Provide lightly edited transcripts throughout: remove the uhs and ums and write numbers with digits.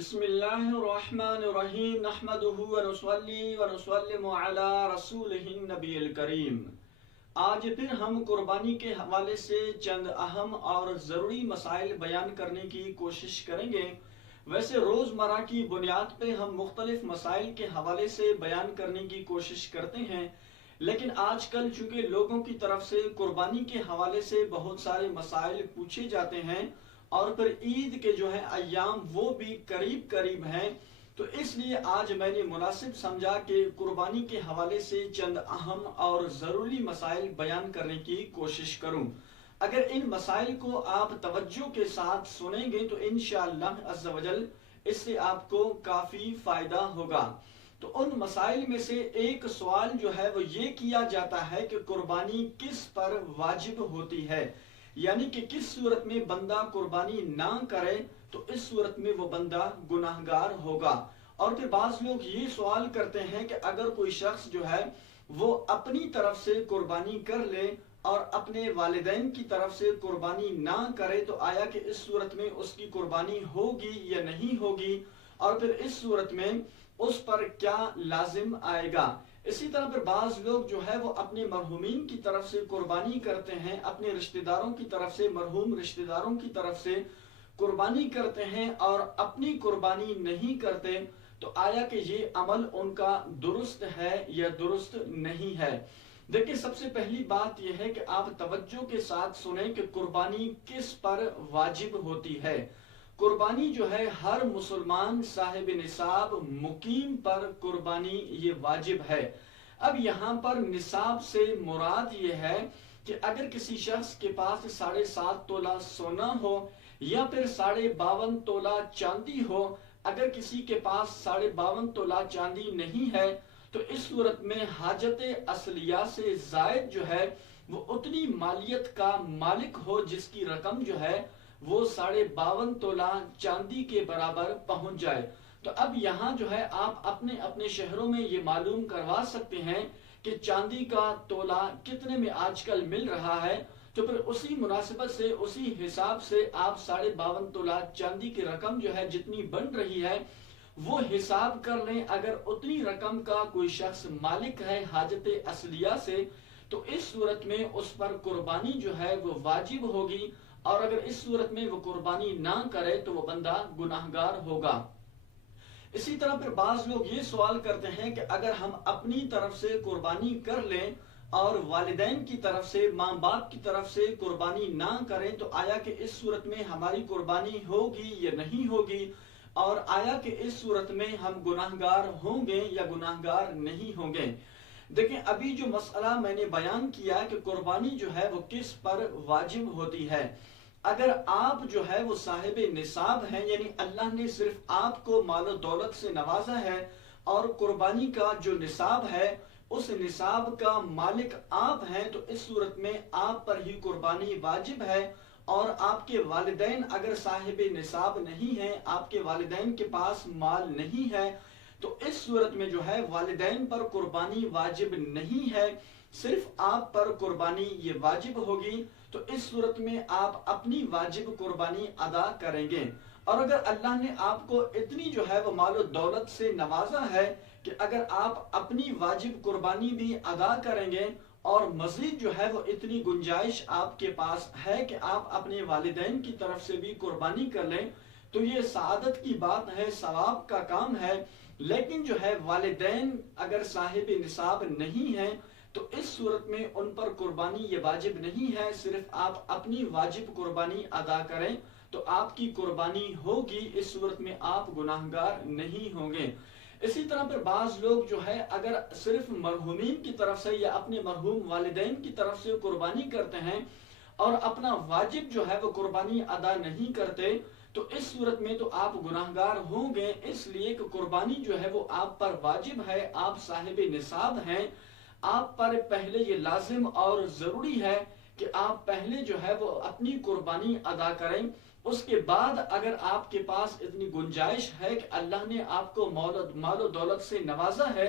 बिस्मिल्लाहिर्रहमानिर्रहीम नहमदुहु व नुसल्ली व नुसल्लिमु अला रसूलिहिन नबिय्यिल करीम। आज फिर हम कुर्बानी के हवाले से चंद अहम और ज़रूरी मसाइल बयान करने की कोशिश करेंगे। वैसे रोज़मर्रा की बुनियाद पे हम मुख्तलिफ मसाइल के हवाले से बयान करने की कोशिश करते हैं, लेकिन आजकल चूँकि लोगों की तरफ से कुर्बानी के हवाले से बहुत सारे मसाइल पूछे जाते हैं और फिर ईद के जो है अय्याम वो भी करीब करीब हैं, तो इसलिए आज मैंने मुनासिब समझा कि कुर्बानी के हवाले से चंद अहम और ज़रूरी मसाइल बयान करने की कोशिश करूं। अगर इन मसाइल को आप तवज्जो के साथ सुनेंगे तो इंशाअल्लाह अज़्ज़ा वजल इससे आपको काफ़ी फ़ायदा होगा। तो उन मसाइल में से एक सवाल जो है वो ये किया जाता है कि कुर्बानी किस पर वाजिब होती है, यानी कि किस सूरत में बंदा कुर्बानी ना करे तो इस सूरत में वो बंदा गुनाहगार होगा। और फिर बाज़ लोग ये सवाल करते हैं कि अगर कोई शख्स जो है वो अपनी तरफ से कुर्बानी कर ले और अपने वालिदैन की तरफ से कुर्बानी ना करे तो आया कि इस सूरत में उसकी कुर्बानी होगी या नहीं होगी, और फिर इस सूरत में उस पर क्या लाजिम आएगा। इसी तरह फिर बाज लोग जो है वो अपने मरहूमीन की तरफ से कुर्बानी करते हैं, अपने रिश्तेदारों की तरफ से, मरहूम रिश्तेदारों की तरफ से कुर्बानी करते हैं और अपनी कुर्बानी नहीं करते, तो आया कि ये अमल उनका दुरुस्त है या दुरुस्त नहीं है। देखिए, सबसे पहली बात यह है कि आप तवज्जो के साथ सुने कि कुर्बानी किस पर वाजिब होती है। कुर्बानी जो है हर मुसलमान साहिब निसाब मुकीम पर कुर्बानी ये वाजिब है। अब यहाँ पर निसाब से मुराद ये है कि अगर किसी शख्स के पास 7.5 तोला सोना हो या फिर 52.5 तोला चांदी हो, अगर किसी के पास 52.5 तोला चांदी नहीं है तो इस सूरत में हाजत असलिया से जायद जो है वो उतनी मालियत का मालिक हो जिसकी रकम जो है वो 52.5 तोला चांदी के बराबर पहुंच जाए। तो अब यहाँ जो है आप अपने अपने शहरों में ये मालूम करवा सकते हैं कि चांदी का तोला कितने में आजकल मिल रहा है, तो फिर उसी मुनासिबत से, उसी हिसाब से आप 52.5 तोला चांदी की रकम जो है जितनी बन रही है वो हिसाब कर लें। अगर उतनी रकम का कोई शख्स मालिक है हाजत असलिया से, तो इस सूरत में उस पर कुर्बानी जो है वो वाजिब होगी, और अगर इस सूरत में वो कुर्बानी ना करे तो वो बंदा गुनाहगार होगा। इसी तरह फिर बाज लोग ये सवाल करते हैं कि अगर हम अपनी तरफ से कुर्बानी कर लें और वालिदैन की तरफ से, माँ बाप की तरफ से कुर्बानी ना करें तो आया कि इस सूरत में हमारी कुर्बानी होगी या नहीं होगी, और आया कि इस सूरत में हम गुनाहगार होंगे या गुनाहगार नहीं होंगे। देखें, अभी जो मसला मैंने बयान किया कि कुर्बानी जो है वो किस पर वाजिब होती है। अगर आप जो है वो साहिब निसाब हैं, यानी अल्लाह ने सिर्फ आपको मालो दौलत से नवाजा है और कुर्बानी का जो निसाब है उस निसाब का मालिक आप हैं, तो इस सूरत में आप पर ही कुर्बानी वाजिब है। और आपके वालिदैन अगर साहिब निसाब नहीं है, आपके वालिदैन के पास माल नहीं है, तो इस सूरत में जो है वालिदैन पर कुर्बानी वाजिब नहीं है, सिर्फ आप पर कुर्बानी ये वाजिब होगी। तो इस सूरत में आप अपनी वाजिब कुर्बानी अदा करेंगे। और अगर अल्लाह ने आपको इतनी जो है वो मालो दौलत से नवाजा है कि अगर आप अपनी वाजिब कुर्बानी भी अदा करेंगे और मजीद जो है वो इतनी गुंजाइश आपके पास है कि आप अपने वालिदैन की तरफ से भी कुर्बानी कर लें, तो ये सआदत की बात है, सवाब का काम है। लेकिन जो है वालिदैन अगर साहिब निसाब नहीं है तो इस सूरत में उन पर कुर्बानी ये वाजिब नहीं है, सिर्फ आप अपनी वाजिब कुर्बानी अदा करें तो आपकी कुर्बानी होगी, इस सूरत में आप गुनाहगार नहीं होंगे। इसी तरह फिर बाज लोग जो है अगर सिर्फ मरहूमीन की तरफ से या अपने मरहूम वालिदैन की तरफ से कुर्बानी करते हैं और अपना वाजिब जो है वो कुर्बानी अदा नहीं करते, तो इस सूरत में तो आप गुनाहगार होंगे। इसलिए कि कुर्बानी जो है वो आप पर वाजिब है, आप साहिब निसाब हैं, आप पर पहले ये लाजिम और जरूरी है कि आप पहले जो है वो अपनी कुर्बानी अदा करें। उसके बाद अगर आपके पास इतनी गुंजाइश है कि अल्लाह ने आपको मालो दौलत से नवाजा है,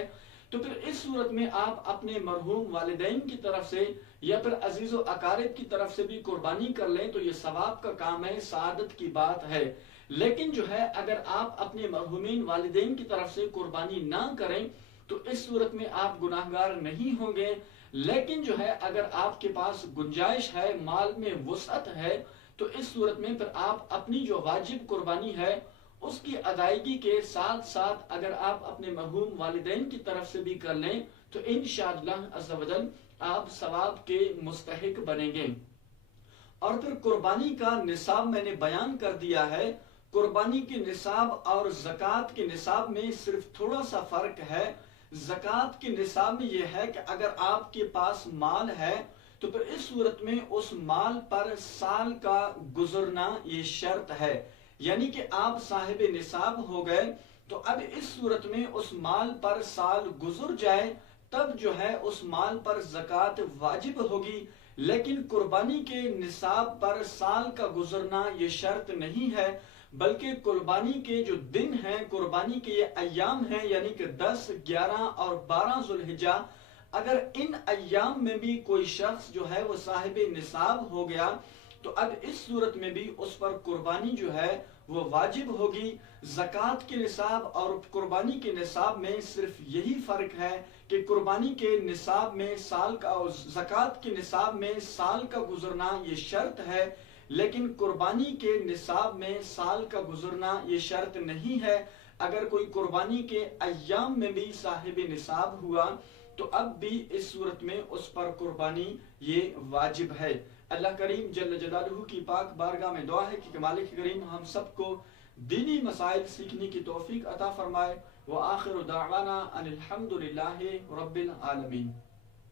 तो फिर इस सूरत में आप अपने मरहूम वालिदैन की तरफ से या फिर अजीज़ो अकारिब की तरफ से भी कुर्बानी कर लें, तो ये सवाब का काम है, सादत की बात है। लेकिन जो है अगर आप अपने मरहूमीन वालिदैन की तरफ से कुर्बानी ना करें तो इस सूरत में आप गुनाहगार नहीं होंगे। लेकिन जो है अगर आपके पास गुंजाइश है, माल में वसअत है, तो इस सूरत में फिर आप अपनी जो वाजिब कुर्बानी है उसकी अदायगी के साथ साथ अगर आप अपने मरहूम वालिदैन की तरफ से भी कर लें तो इंशाअल्लाह अज़्ज़ व जल आप सवाब के मुस्तहिक बनेंगे। और फिर कुर्बानी का निसाब मैंने बयान कर दिया है। कुर्बानी के निसाब और ज़कात के निसाब में सिर्फ थोड़ा सा फर्क है। ज़कात के निसाब में यह है कि अगर आपके पास माल है तो फिर इस सूरत में उस माल पर साल का गुजरना ये शर्त है, यानी कि आप साहिब निसाब हो गए तो अब इस सूरत में उस माल पर साल गुजर जाए तब जो है उस माल पर ज़कात वाजिब होगी। लेकिन कुर्बानी के निसाब पर साल का गुजरना ये शर्त नहीं है, बल्कि कुर्बानी के जो दिन हैं, कुर्बानी के ये अय्याम हैं, यानी कि 10, 11 और 12 ज़ुल्हिज्जा, अगर इन अय्याम में भी कोई शख्स जो है वो साहिब निसाब हो गया तो अब इस सूरत में भी उस पर कुर्बानी जो है वो वाजिब होगी। ज़कात के निसाब और कुर्बानी के निसाब में सिर्फ यही फर्क है कि कुर्बानी के निसाब में साल का और ज़कात के निसाब में साल का गुजरना ये शर्त है, लेकिन कुर्बानी के निसाब में साल का गुजरना ये शर्त नहीं है। अगर कोई कुर्बानी के अय्याम में भी साहिब निसाब हुआ तो अब भी इस सूरत में उस पर कुर्बानी ये वाजिब है। अल्लाह करीम जल्ल जलालहू की पाक बारगाह में दुआ है कि मालिक करीम हम सबको दीनी मसाइल सीखने की तौफीक अता फरमाए। व आखिर दावाना अनिल हम्दुलिल्लाहि रब्बिल आलमीन।